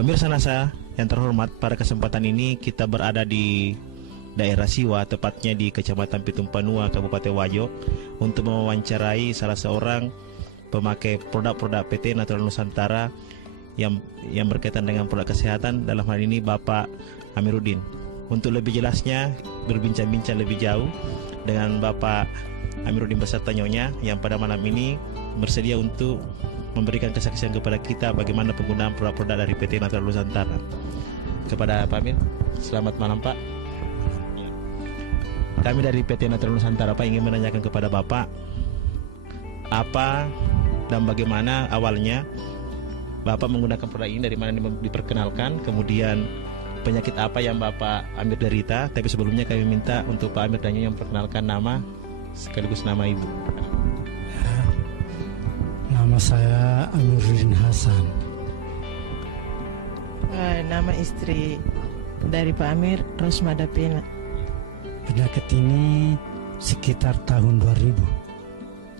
Pemirsa NASA yang terhormat, pada kesempatan ini kita berada di daerah Siwa, tepatnya di Kecamatan Pitumpanua, Kabupaten Wajo, untuk mewawancarai salah seorang pemakai produk-produk PT Natural Nusantara yang berkaitan dengan produk kesehatan, dalam hal ini Bapak Amiruddin. Untuk lebih jelasnya, berbincang-bincang lebih jauh dengan Bapak Amiruddin beserta Nyonya yang pada malam ini bersedia untuk memberikan kesaksian kepada kita bagaimana penggunaan produk-produk dari PT Natural Nusantara. Kepada Pak Amir, selamat malam Pak. Kami dari PT Natural Nusantara Pak ingin menanyakan kepada Bapak, apa dan bagaimana awalnya Bapak menggunakan produk ini, dari mana diperkenalkan, kemudian penyakit apa yang Bapak Amir derita. Tapi sebelumnya kami minta untuk Pak Amir dan Nyonya memperkenalkan nama sekaligus nama Ibu. Nama saya Amiruddin Hasan. Nama istri dari Pak Amir, Rosmada Pena. Penyakit ini sekitar tahun 2000.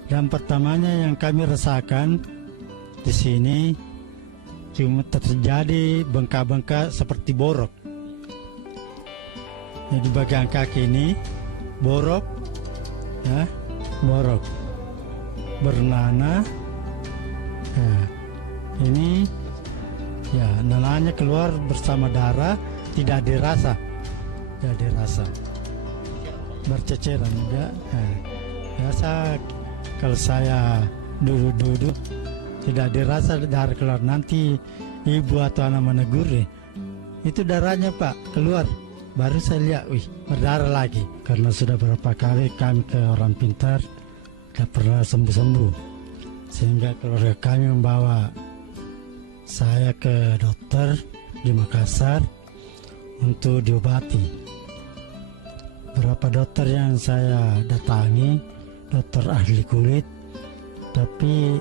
Dan pertamanya yang kami rasakan di sini cuma terjadi bengkak-bengkak seperti borok. Jadi bagian kaki ini borok, ya, borok bernanah. Ya, ini ya nanahnya keluar bersama darah, tidak dirasa, berceceran juga. Nah, biasa kalau saya duduk tidak dirasa darah keluar, nanti ibu atau anak menegur, itu darahnya Pak keluar, baru saya lihat, wih berdarah lagi. Karena sudah berapa kali kami ke orang pintar tidak pernah sembuh-sembuh, sehingga keluarga kami membawa saya ke dokter di Makassar untuk diobati. Berapa dokter yang saya datangi, dokter ahli kulit, tapi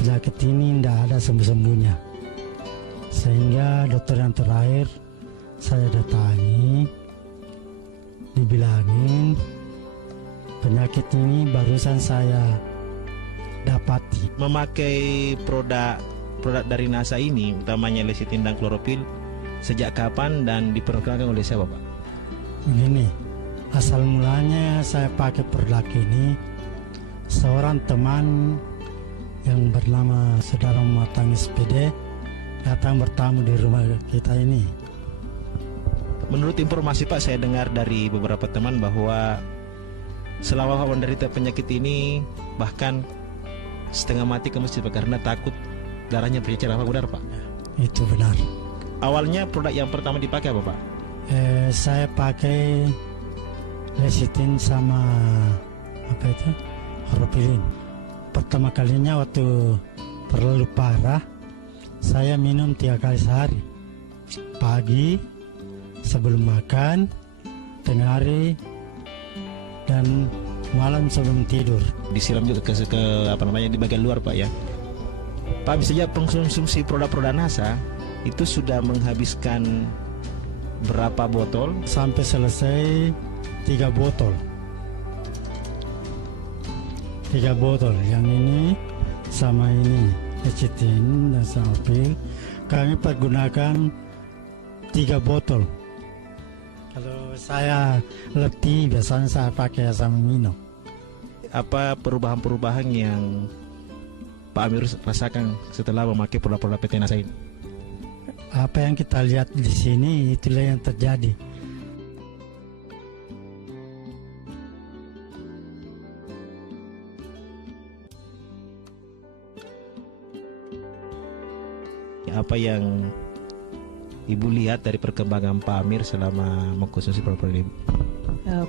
penyakit ini tidak ada sembuh-sembuhnya. Sehingga dokter yang terakhir saya datangi, dibilangin penyakit ini barusan saya dapati. Memakai produk dari NASA ini, utamanya lecitin dan klorofil, sejak kapan dan diperkenalkan oleh siapa Pak? Begini, asal mulanya saya pakai produk ini, seorang teman yang bernama Saudara Matang SPD datang bertamu di rumah kita ini. Menurut informasi Pak, saya dengar dari beberapa teman bahwa selama menderita penyakit ini bahkan setengah mati ke masjid Pak, karena takut darahnya bercecer. Apa benar Pak? Itu benar. Awalnya produk yang pertama dipakai apa Pak? Saya pakai lecitin sama apa itu, Horopilin. Pertama kalinya waktu terlalu parah, saya minum 3 kali sehari. Pagi sebelum makan, tengah hari, dan malam sebelum tidur. Disiram juga ke di bagian luar Pak ya. Pak, bisa saja konsumsi produk-produk NASA itu sudah menghabiskan berapa botol? Sampai selesai 3 botol. 3 botol. Yang ini sama ini lecitin dan salpil. Kami pergunakan 3 botol. Kalau saya letih, biasanya saya pakai asam amino. Apa perubahan-perubahan yang Pak Amir rasakan setelah memakai produk-produk PT NASA ini? Apa yang kita lihat di sini, itulah yang terjadi. Apa yang Ibu lihat dari perkembangan Pak Amir selama mengkonsumsi produk-produk ini?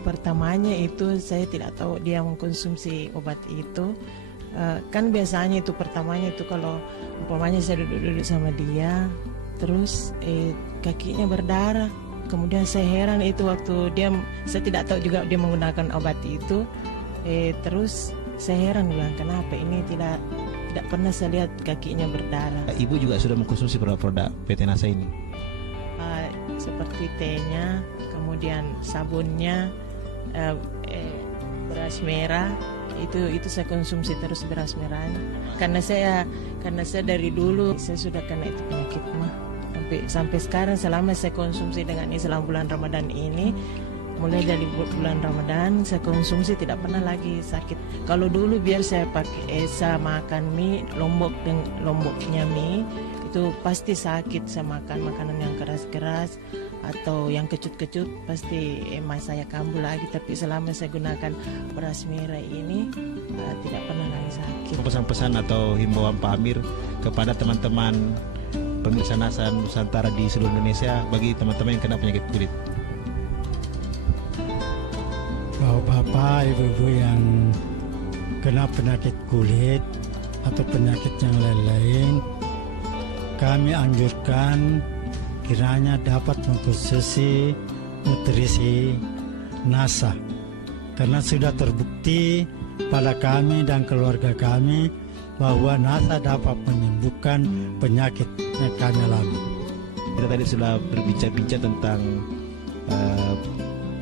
Pertamanya itu saya tidak tahu dia mengkonsumsi obat itu. Kan biasanya itu pertamanya itu kalau umpamanya saya duduk-duduk sama dia, terus kakinya berdarah. Kemudian saya heran itu waktu saya tidak tahu juga dia menggunakan obat itu. Terus saya heran, bilang kenapa ini tidak pernah saya lihat kakinya berdarah. Ibu juga sudah mengkonsumsi produk-produk PT NASA ini? Seperti tehnya, kemudian sabunnya, beras merah, itu saya konsumsi terus beras merah. Karena saya dari dulu saya sudah kena itu penyakit mah. Sampai sekarang selama saya konsumsi dengan ini selama bulan Ramadan ini, mulai dari bulan Ramadan saya konsumsi tidak pernah lagi sakit. Kalau dulu biar saya saya makan mie lomboknya mie itu pasti sakit. Saya makan makanan yang keras-keras atau yang kecut-kecut pasti emas saya kambuh lagi. Tapi selama saya gunakan beras merah ini tidak pernah lagi sakit. Pesan-pesan atau himbauan Pak Amir kepada teman-teman pemirsa Nasa Nusantara di seluruh Indonesia bagi teman-teman yang kena penyakit kulit. Bapak, ibu-ibu yang kena penyakit kulit atau penyakit yang lain-lain, kami anjurkan kiranya dapat mengkonsumsi nutrisi NASA, karena sudah terbukti pada kami dan keluarga kami bahwa NASA dapat menyembuhkan penyakit yang kami alami. Kita tadi sudah berbincang-bincang tentang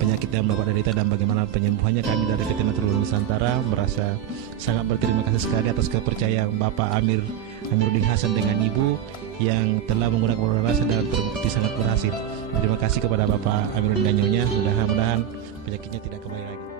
penyakit yang Bapak derita dan bagaimana penyembuhannya. Kami dari PT Meteorologi Nusantara merasa sangat berterima kasih sekali atas kepercayaan Bapak Amiruddin Hasan dengan Ibu yang telah menggunakan produk rasa dan terbukti sangat berhasil. Terima kasih kepada Bapak Amiruddin dan Nyonya. Mudah-mudahan penyakitnya tidak kembali lagi.